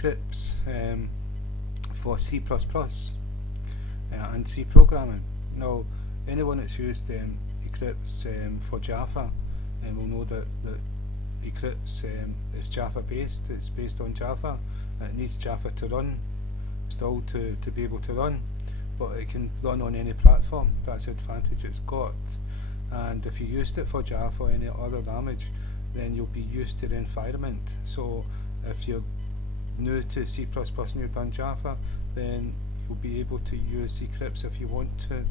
Eclipse for C++ and C programming. Now, anyone that's used Eclipse for Java will know that Eclipse is Java based. It's based on Java, and it needs Java to run, installed to be able to run, but it can run on any platform. That's the advantage it's got. And if you used it for Java or any other language, then you'll be used to the environment. So if you're new to C++ and you've done Java, then you'll be able to use Eclipse if you want to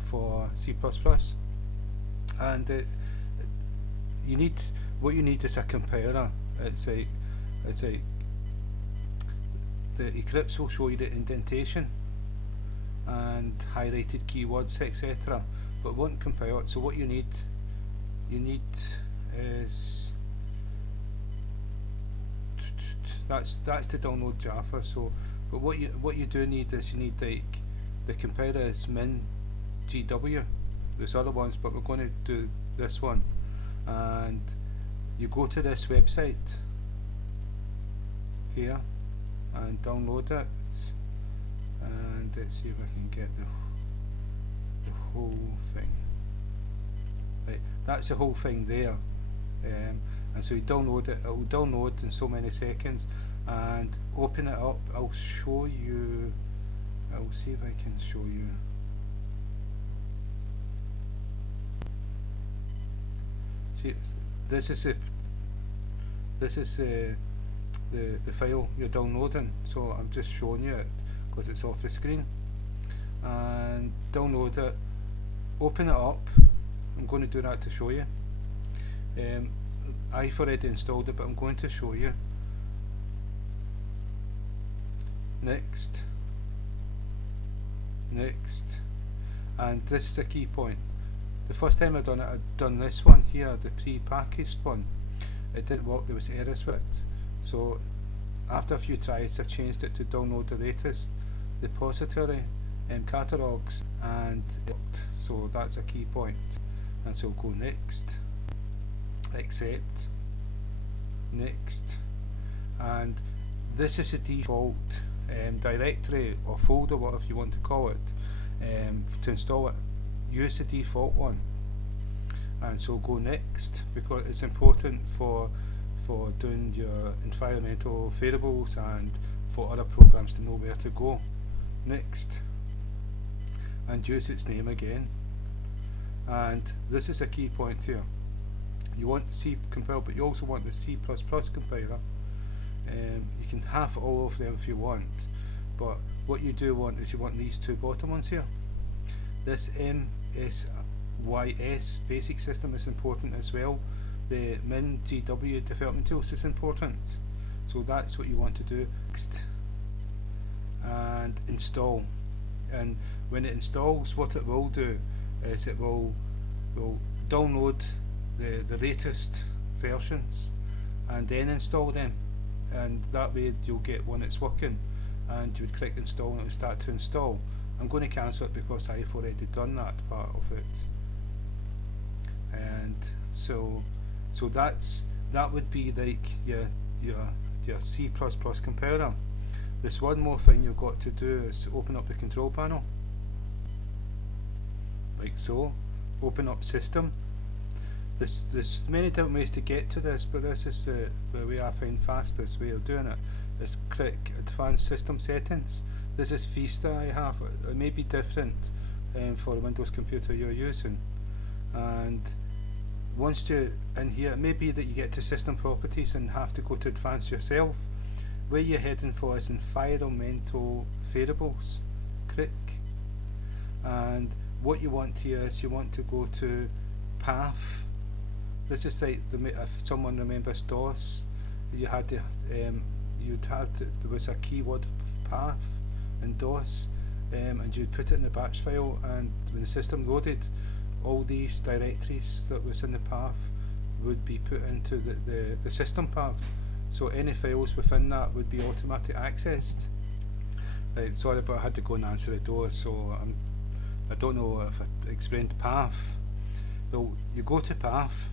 for C++. And what you need is a compiler. The Eclipse will show you the indentation and highlighted keywords, etc. But it won't compile it. So what you need is that's to download Java. So, but what you do need is you need like the compiler is min GW. There's other ones, but we're going to do this one. And you go to this website here and download it. And let's see if I can get the whole thing. Right, that's the whole thing there. And so you download it. It will download in so many seconds. And open it up. I'll show you. I'll see if I can show you. See, this is the file you're downloading. So I'm just showing you it because it's off the screen. And download it. Open it up. I'm going to do that to show you. I've already installed it, but I'm going to show you. Next. And this is a key point. The first time I'd done this one here, the pre-packaged one. It didn't work, there was errors with it. So after a few tries I changed it to download the latest repository and catalogs, and it worked. So that's a key point. And so go next, accept, next, and this is the default directory or folder, whatever you want to call it, to install it. Use the default one. And so go next, because it's important for doing your environmental variables and for other programs to know where to go. Next, and use its name again. And this is a key point here. You want C compile, but you also want the C++ compiler. You can have all of them if you want, but what you do want is you want these two bottom ones here. This MSYS basic system is important as well. The min GW development tools is important. So that's what you want to do. Next, and install. And when it installs, what it will do is it will download the latest versions and then install them, and that way you'll get one that's working, and you would click install and it will start to install. I'm going to cancel it because I've already done that part of it. And so that would be like your C++ compiler. There's one more thing you've got to do is open up the control panel, like so. Open up system. There's many different ways to get to this, but this is the way I find fastest way of doing it. Is click advanced system settings. This is Vista I have. It may be different for the Windows computer you're using. And once you're in here, it may be that you get to system properties and have to go to advanced yourself. Where you're heading for is environmental variables. Click. And what you want here is you want to go to path. This is like if someone remembers DOS, you had to there was a keyword path in DOS, and you'd put it in the batch file, and when the system loaded, all these directories that was in the path would be put into the system path. So any files within that would be automatically accessed. Right, sorry, but I had to go and answer the door, so I don't know if I explained path. So you go to path,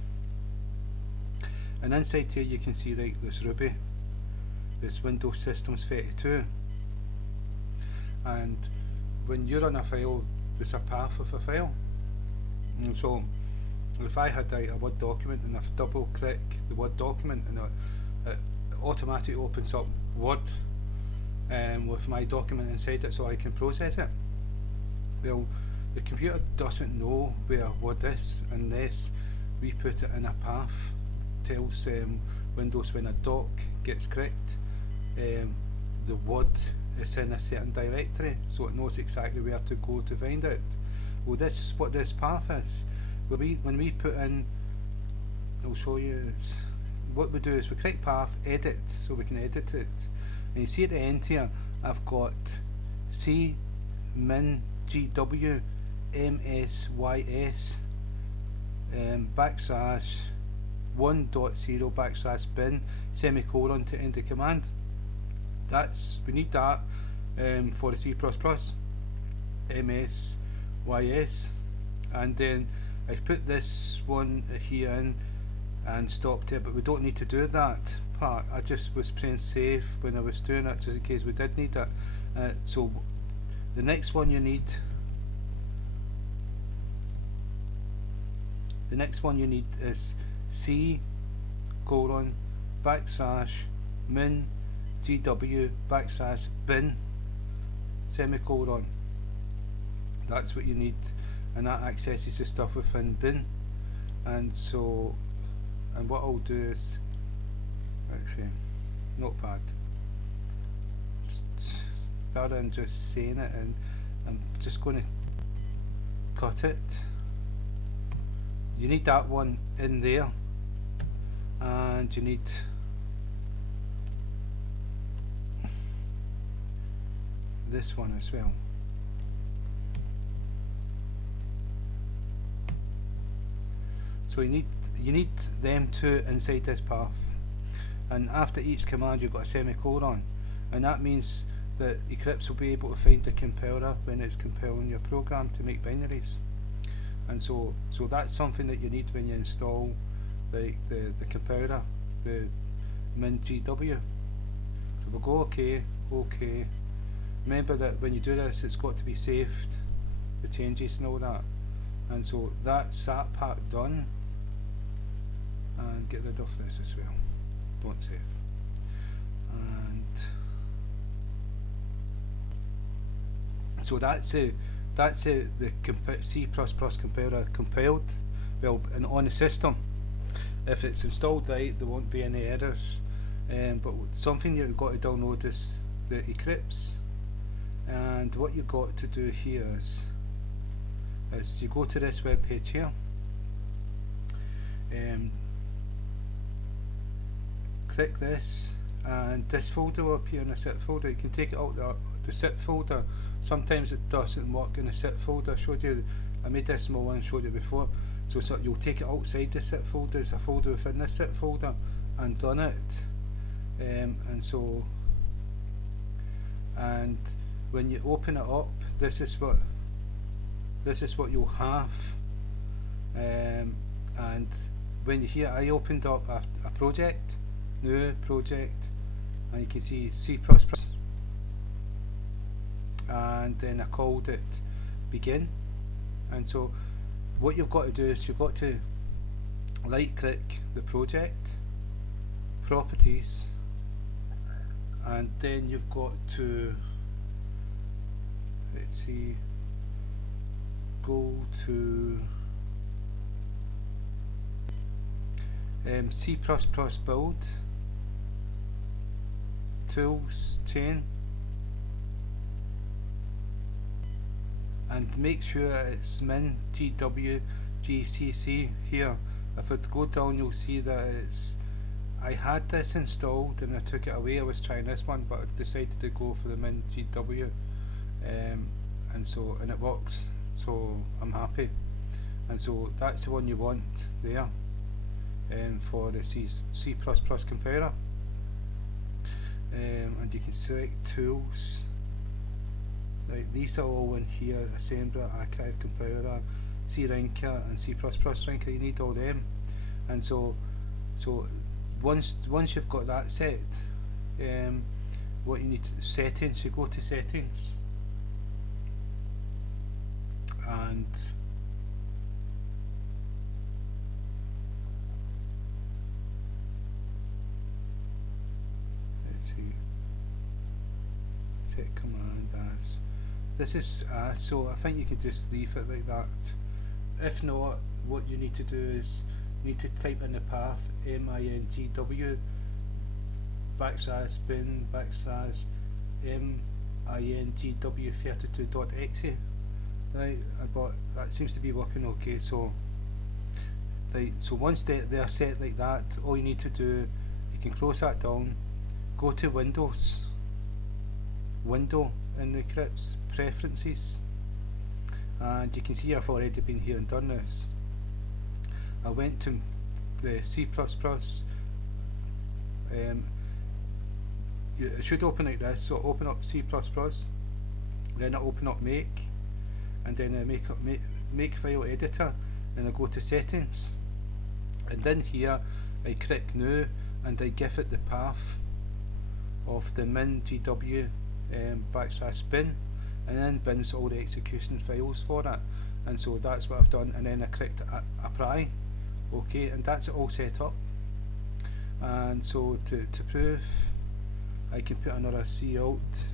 and inside here you can see like there's Ruby. is Windows Systems 32, and when you run a file, there's a path of a file. And so if I had a Word document and I double click the Word document, and it automatically opens up Word with my document inside it so I can process it. Well, the computer doesn't know where Word is unless we put it in a path. Tells Windows when a doc gets clicked, the Word is in a certain directory, so it knows exactly where to go to find it. Well, this is what this path is. When we put in, I'll show you this. What we do is we click path, edit, so we can edit it. And you see at the end here, I've got C min GW MSYS backslash 1.0 backslash bin semicolon to end the command. We need that for the C++ MSYS, and then I've put this one here in and stopped it, but we don't need to do that part. I just was playing safe when I was doing it, just in case we did need it. So the next one you need is C colon backslash min GW backslash bin semicolon. That's what you need, and that accesses the stuff within bin. And what I'll do is, actually, notepad, rather than just saying it, and I'm just going to cut it. You need that one in there, and you need this one as well. So you need them two inside this path, and after each command you've got a semicolon, and that means that Eclipse will be able to find the compiler when it's compiling your program to make binaries. And so that's something that you need when you install the compiler, the min GW. So we'll go OK. Remember that when you do this, it's got to be saved, the changes and all that. And so that's that part done. And get rid of this as well. Don't save. And so that's the C++ compiler compiled, well, and on the system. If it's installed right, there won't be any errors. But something you've got to download is the Eclipse. And what you've got to do here is you go to this web page here. Click this, and this folder will appear in the zip folder. You can take it out the zip folder. Sometimes it doesn't work in the zip folder. I made this small one and showed you before. So you'll take it outside the zip folder. There's a folder within this zip folder, and run it. And when you open it up, this is what you'll have. And when you hear, I opened up a project, new project, and you can see C++, and then I called it begin. And so what you've got to do is you've got to right click the project, properties, and then you've got to, let's see, go to C++ build, tools, chain, and make sure it's min GW GCC here. If I go down, you'll see that I had this installed and I took it away. I was trying this one, but I decided to go for the min GW, and it works, so I'm happy. And so that's the one you want there, for the C++ compiler. And you can select tools. Right, these are all in here: assembler, archive, compiler, C Rinker, and C++ Rinker. You need all them. And so once you've got that set, what you need to, settings, you go to settings, and let's see, set command as, this is so I think you could just leave it like that. If not, what you need to do is you need to type in the path mingw bin mingw32.exe. Right, but that seems to be working okay. So right, so once they are set like that, all you need to do, you can close that down, go to Windows, Window in the Eclipse, Preferences, and you can see I've already been here and done this. I went to the C++, it should open like this, so open up C++, then I open up Make, and then I make file editor, and I go to settings, and then here I click new, and I give it the path of the mingw /bin, and then bins all the execution files for it, and so that's what I've done, and then I clicked apply. Okay, and that's it all set up. And so to prove, I can put another cout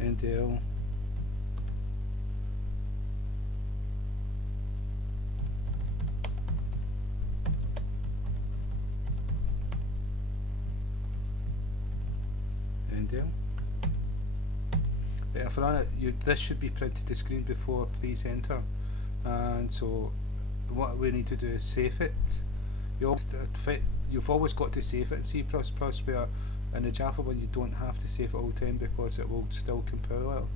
ndl ndl. If I run it, this should be printed to screen before please enter. And so what we need to do is save it. You've always got to save it in C++, where in the Java one you don't have to save it all the time because it will still compile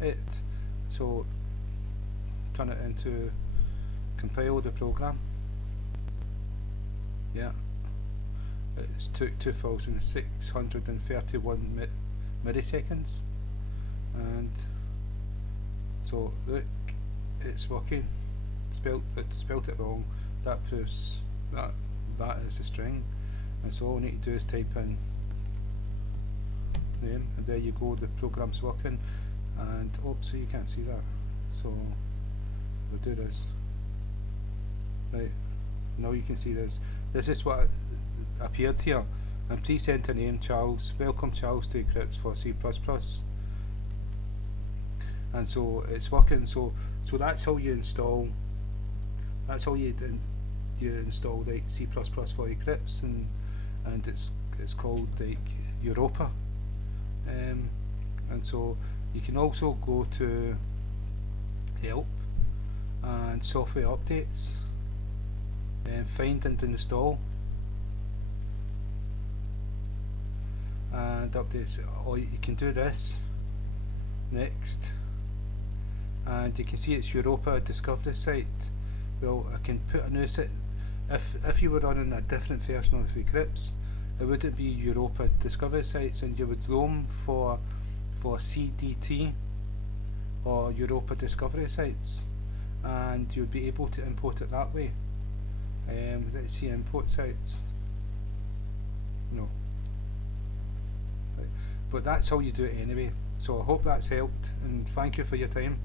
it. So turn it into compile the program. Yeah, it's took 2631 milliseconds, and so look, it's working. Spelt it wrong. That proves that is a string, and so all we need to do is type in name, and there you go, the program's working. And oops, so you can't see that, so we'll do this. Right, now you can see this. This is what appeared here, and please enter name Charles. Welcome Charles to Eclipse for C++. And so it's working. So that's how you install. That's how you install like C++ for Eclipse, and it's called like Europa. And so you can also go to help and software updates and find and install and updates, or you can do this next, and you can see it's Europa discovery site. Well, I can put a new set. If you were running a different version of Eclipse, it wouldn't be Europa discovery sites, and you would roam for CDT or Europa discovery sites, and you'd be able to import it that way. Let's see, import sites. No. Right. But that's how you do it anyway. So I hope that's helped, and thank you for your time.